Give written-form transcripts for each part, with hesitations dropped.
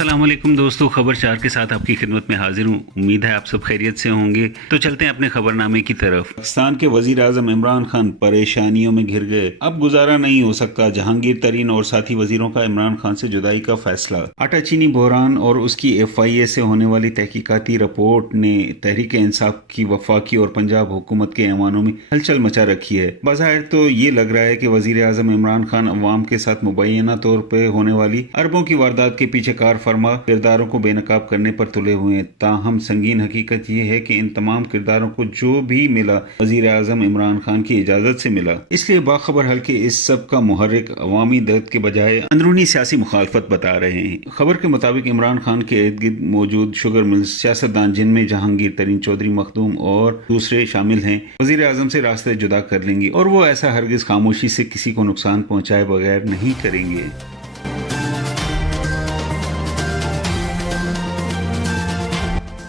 अस्सलाम वालेकुम दोस्तों, खबर 4 के साथ आपकी खिदमत में हाजिर हूँ। उम्मीद है आप सब खैरियत से होंगे। तो चलते हैं अपने खबरनामे की तरफ। पाकिस्तान के वजीर आजम इमरान खान परेशानियों में घिर गए। अब गुजारा नहीं हो सकता। जहांगीर तरीन और साथी वजीरों का इमरान खान से जुदाई का फैसला। आटा चीनी बहरान और उसकी FIA से होने वाली तहकीकाती रिपोर्ट ने तहरीक इंसाफ की वफाकी और पंजाब हुकूमत के ऐवानों में हलचल मचा रखी है। बज़ाहिर तो ये लग रहा है कि वजीर आजम इमरान खान अवाम के साथ मुबैना तौर पर होने वाली अरबों की वारदात के पीछे कार फरमा किरदारों को बेनकाब करने पर तुले हुए हैं। ताहम संगीन हकीकत यह है कि इन तमाम किरदारों को जो भी मिला वजीर आजम इमरान खान की इजाजत से मिला। इसलिए बाखबर हल्के इस सब का मुहर्रिक अवामी दर्द के बजाय अंदरूनी सियासी मुखालफत बता रहे हैं। खबर के मुताबिक इमरान खान के इर्द गिर्द मौजूद शुगर मिल सियासतदान, जिनमें जहांगीर तरीन, चौधरी मखदूम और दूसरे शामिल हैं, वजीर आजम से रास्ते जुदा कर लेंगे और वो ऐसा हरगिज खामोशी से किसी को नुकसान पहुंचाए बगैर नहीं करेंगे।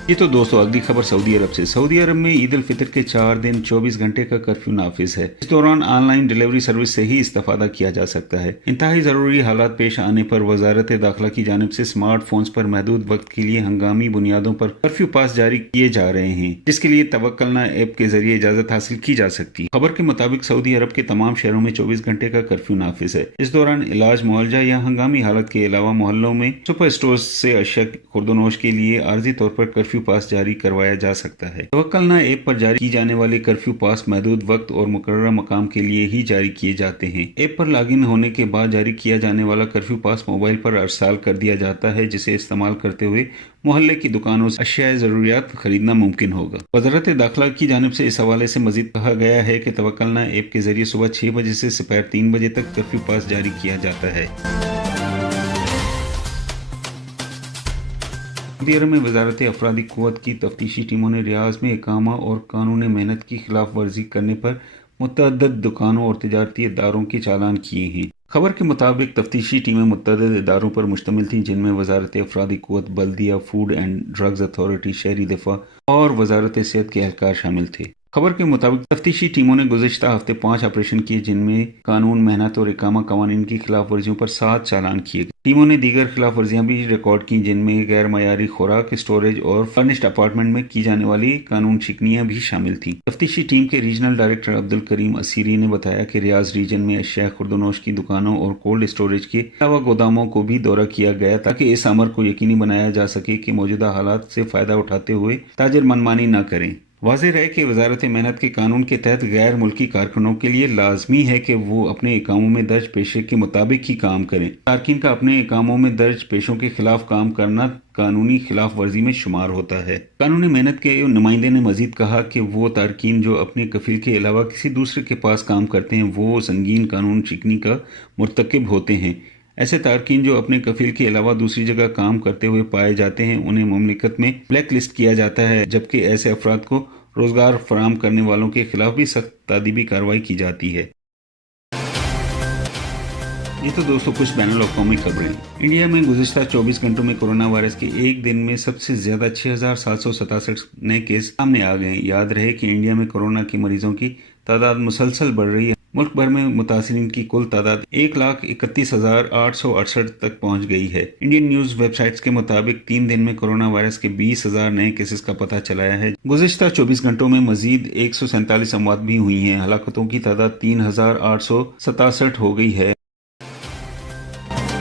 ये तो दोस्तों अगली खबर सऊदी अरब से। सऊदी अरब में ईद उल फितर के 4 दिन 24 घंटे का कर्फ्यू नाफिज है। इस दौरान ऑनलाइन डिलीवरी सर्विस से ही इस्तेफादा किया जा सकता है। इंतहाई जरूरी हालात पेश आने पर वजारत दाखिला की जानिब से स्मार्टफोन्स पर महदूद वक्त के लिए हंगामी बुनियादों पर कर्फ्यू पास जारी किए जा रहे हैं, जिसके लिए तवक्कलना ऐप के जरिए इजाजत हासिल की जा सकती है। खबर के मुताबिक सऊदी अरब के तमाम शहरों में 24 घंटे का कर्फ्यू नाफिज है। इस दौरान इलाज, मुआवजा या हंगामी हालत के अलावा मोहल्लों में सुपर स्टोर से अशिया खुर्दोनोश के लिए आर्जी तौर पर कर्फ्यू पास जारी करवाया जा सकता है। तवक्कलना ऐप पर जारी की जाने वाले कर्फ्यू पास महदूद वक्त और मुकर्रर मकाम के लिए ही जारी किए जाते हैं। ऐप पर लॉगिन होने के बाद जारी किया जाने वाला कर्फ्यू पास मोबाइल पर अरसाल कर दिया जाता है, जिसे इस्तेमाल करते हुए मोहल्ले की दुकानों से अशिया जरूरियात खरीदना मुमकिन होगा। वजारत दाखिला की जानिब से इस हवाले से मजीद कहा गया है कि तवक्कलना ऐप के जरिए सुबह 6 बजे से दोपहर 3 बजे तक कर्फ्यू पास जारी किया जाता है। सऊदी अरब में वजारत अफरादी कुव्वत की तफ्तीशी टीमों ने रियाज में इकामा और कानून मेहनत की खिलाफ वर्जी करने पर मुतअद्दिद दुकानों और तिजारती इदारों के चालान किए हैं। खबर के मुताबिक तफ्तीशी टीमें मुतअद्दिद इदारों पर मुश्तमिल थीं, जिनमें वजारत अफरादी कुव्वत, बल्दिया, फूड एंड ड्रग्स अथॉरिटी, शहरी दिफा और वजारत सेहत के एहलकार शामिल थे। खबर के मुताबिक तफ्तीशी टीमों ने गुज़िश्ता हफ्ते 5 ऑपरेशन किए, जिनमें कानून मेहनत और इकामा कवानीन की खिलाफ वर्जियों पर 7 चालान किए गए। टीमों ने दीगर खिलाफ वर्जियां भी रिकॉर्ड की, जिनमें गैर मयारी खुराक, स्टोरेज और फर्निश्ड अपार्टमेंट में की जाने वाली कानून शिकनियां भी शामिल थी। तफ्तीशी टीम के रीजनल डायरेक्टर अब्दुल करीम असीरी ने बताया कि रियाज रीजन में अशिया खुर्दोनोश की दुकानों और कोल्ड स्टोरेज के अलावा गोदामों को भी दौरा किया गया, ताकि इस अमर को यकीनी बनाया जा सके कि मौजूदा हालात से फायदा उठाते हुए ताजिर मनमानी न करें। वाज़ेह है कि वजारत मेहनत के कानून के तहत गैर मुल्की कारकुनों के लिए लाजमी है कि वो अपने इकामों में दर्ज पेशे के मुताबिक ही काम करें। तारकीन का अपने इकामों में दर्ज पेशों के खिलाफ काम करना कानूनी खिलाफ वर्जी में शुमार होता है। कानूनी मेहनत के नुमाइंदे ने मजीद कहा कि वो तारकीन जो अपने कफील के अलावा किसी दूसरे के पास काम करते हैं, वो संगीन कानून शिकनी का मुर्तकिब होते हैं। ऐसे तारकीन जो अपने कफील के अलावा दूसरी जगह काम करते हुए पाए जाते हैं, उन्हें मुमलिकत में ब्लैक लिस्ट किया जाता है, जबकि ऐसे अफराद को रोजगार फराहम करने वालों के खिलाफ भी सख्त तादीबी कार्रवाई की जाती है। ये तो दोस्तों कुछ बैनुल-अक़वामी खबरें। इंडिया में गुज़िश्ता 24 घंटों में कोरोना वायरस के एक दिन में सबसे ज्यादा 6,767 नए केस सामने आ गए। याद रहे कि इंडिया में कोरोना के मरीजों की तादाद मुसलसल बढ़ रही है। मुल्क भर में मुतासिरीन की कुल तादाद 1,31,868 तक पहुंच गई है। इंडियन न्यूज वेबसाइट्स के मुताबिक 3 दिन में कोरोना वायरस के 20,000 नए केसेस का पता चलाया है। गुज़िश्ता 24 घंटों में मजीद 147 अमवात भी हुई हैं। हलाकतों की तादाद 3,867 हो गई है।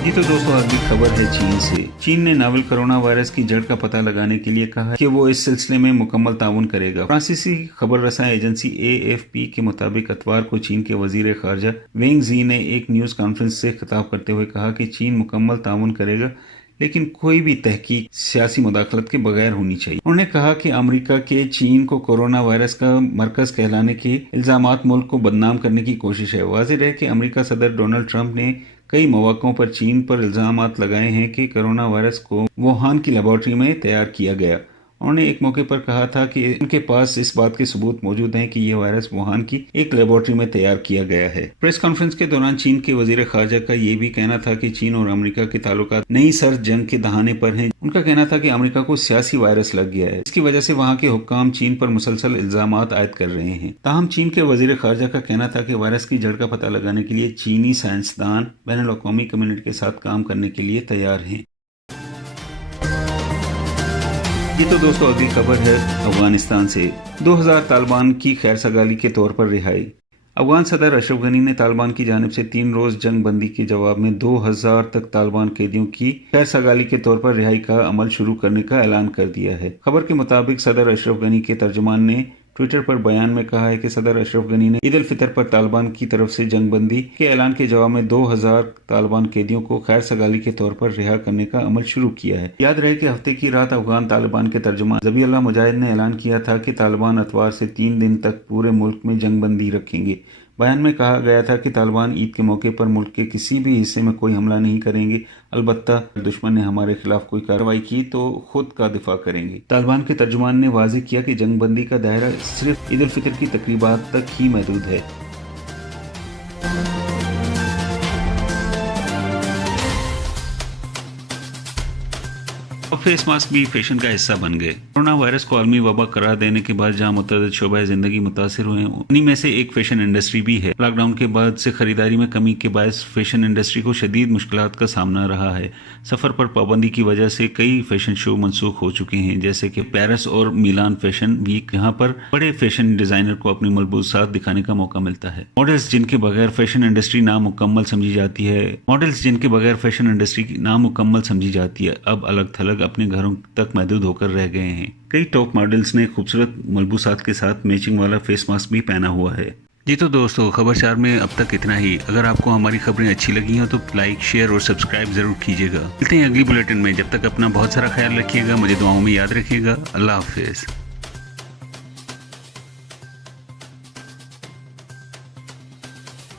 ये तो दोस्तों अगली खबर है चीन से। चीन ने नावल कोरोना वायरस की जड़ का पता लगाने के लिए कहा कि वो इस सिलसिले में मुकम्मल ताउन करेगा। फ्रांसीसी खबर रसां एजेंसी AFP के मुताबिक अतवार को चीन के वजीर खारजा वेंग जी ने एक न्यूज कॉन्फ्रेंस से खिताब करते हुए कहा कि चीन मुकम्मल ताउन करेगा, लेकिन कोई भी तहकीक सियासी मुदाखलत के बगैर होनी चाहिए। उन्होंने कहा कि अमेरिका के चीन को कोरोना वायरस का मरकज कहलाने के इल्जामात मुल्क को बदनाम करने की कोशिश है। वाज़ेह है कि अमेरिका सदर डोनाल्ड ट्रंप ने कई मौक़ों पर चीन पर इल्जामात लगाए हैं कि कोरोना वायरस को वुहान की लेबोरेटरी में तैयार किया गया। उन्होंने एक मौके पर कहा था कि उनके पास इस बात के सबूत मौजूद हैं कि यह वायरस वुहान की एक लेबोरेटरी में तैयार किया गया है। प्रेस कॉन्फ्रेंस के दौरान चीन के वजीर खारजा का यह भी कहना था कि चीन और अमेरिका के ताल्लुकात नई सर्द जंग के दहाने पर हैं। उनका कहना था कि अमेरिका को सियासी वायरस लग गया है, इसकी वजह से वहां के हुक्काम चीन पर मुसलसल इल्जामात आयद कर रहे हैं। ताहम चीन के वजीर खारजा का कहना था कि वायरस की जड़ का पता लगाने के लिए चीनी साइंसदान बैनुल अक़वामी कम्युनिटी के साथ काम करने के लिए तैयार हैं। یہ تو دوستو اگلی خبر ہے افغانستان سے۔ 2000 طالبان کی خیر سگالی کے طور پر رہائی۔ افغان صدر اشرف غنی نے طالبان کی جانب سے 3 روز جنگ بندی کے جواب میں 2000 تک طالبان قیدیوں کی خیر سگالی کے طور پر رہائی کا عمل شروع کرنے کا اعلان کر دیا ہے۔ خبر کے مطابق صدر اشرف غنی کے ترجمان نے ٹویٹر پر بیان میں کہا ہے کہ صدر اشرف غنی نے عید الفطر پر طالبان کی طرف سے جنگ بندی کے اعلان کے جواب میں 2000 طالبان قیدیوں کو خیر سگالی کے طور پر رہا کرنے کا عمل شروع کیا ہے۔ یاد رہے کہ ہفتے کی رات افغان طالبان کے ترجمان ذبیح اللہ مجاہد نے اعلان کیا تھا کہ طالبان اتوار سے 3 دن تک پورے ملک میں جنگ بندی رکھیں گے۔ بیان میں کہا گیا تھا کہ طالبان عید کے موقع پر ملک کے کسی بھی حصے میں کوئی حملہ نہیں کریں گے، البتہ دشمن نے ہمارے خلاف کوئی کارروائی کی تو خود کا دفاع کریں گے۔ طالبان کے ترجمان نے واضح کیا کہ جنگ بندی کا دائرہ صرف عید الفطر کی تقریبات تک ہی محدود ہے۔ اب فیس ماسک بھی فیشن کا حصہ بن گئے۔ کورونا وائرس کو عالمی وبا قرار دینے کے بعد جہاں متعدد شعبۂ زندگی متاثر ہوئے ہیں، انہی میں سے ایک فیشن انڈسٹری بھی ہے۔ لاک ڈاؤن کے بعد سے خریداری میں کمی کے باعث فیشن انڈسٹری کو شدید مشکلات کا سامنا رہا ہے۔ سفر پر پابندی کی وجہ سے کئی فیشن شو منسوخ ہو چکے ہیں، جیسے کہ پیرس اور میلان فیشن ویک، جہاں پر بڑے فیشن ڈیزائنر کو اپنی ملبوسات دکھانے کا موقع ملتا ہے۔ ماڈلز جن کے بغیر فیشن انڈسٹری نامکمل سمجھی جاتی ہے اب الگ تھلگ اپنے گھروں تک محدود ہو کر رہ گئے ہیں۔ کئی ٹاپ ماڈلز نے خوبصورت ملبوسات کے ساتھ میچنگ والا فیس ماسک بھی پہنا ہوا ہے۔ جی تو دوستو، خبر 4 میں اب تک اتنا ہی۔ اگر آپ کو ہماری خبریں اچھی لگی ہوں تو لائک، شیئر اور سبسکرائب ضرور کیجیے گا۔ ملتے ہیں اگلی بلیٹن میں، جب تک اپنا بہت سارا خیال رکھیے گا، مجھے دعاؤں میں یاد رکھیے گا۔ اللہ حافظ۔